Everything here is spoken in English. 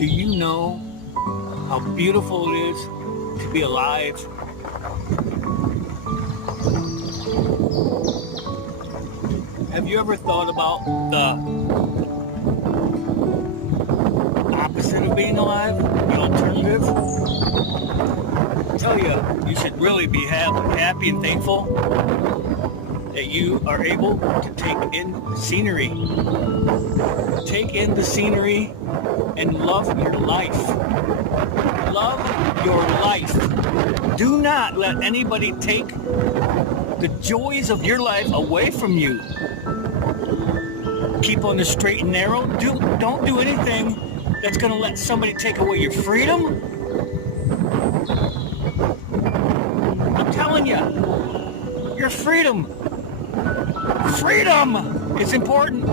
Do you know how beautiful it is to be alive? Have you ever thought about the opposite of being alive? The alternative? I tell you, you should really be happy and thankful that you are able to take in scenery. Take in the scenery and love your life. Love your life. Do not let anybody take the joys of your life away from you. Keep on the straight and narrow. Don't do anything that's going to let somebody take away your freedom. I'm telling you, your freedom is important.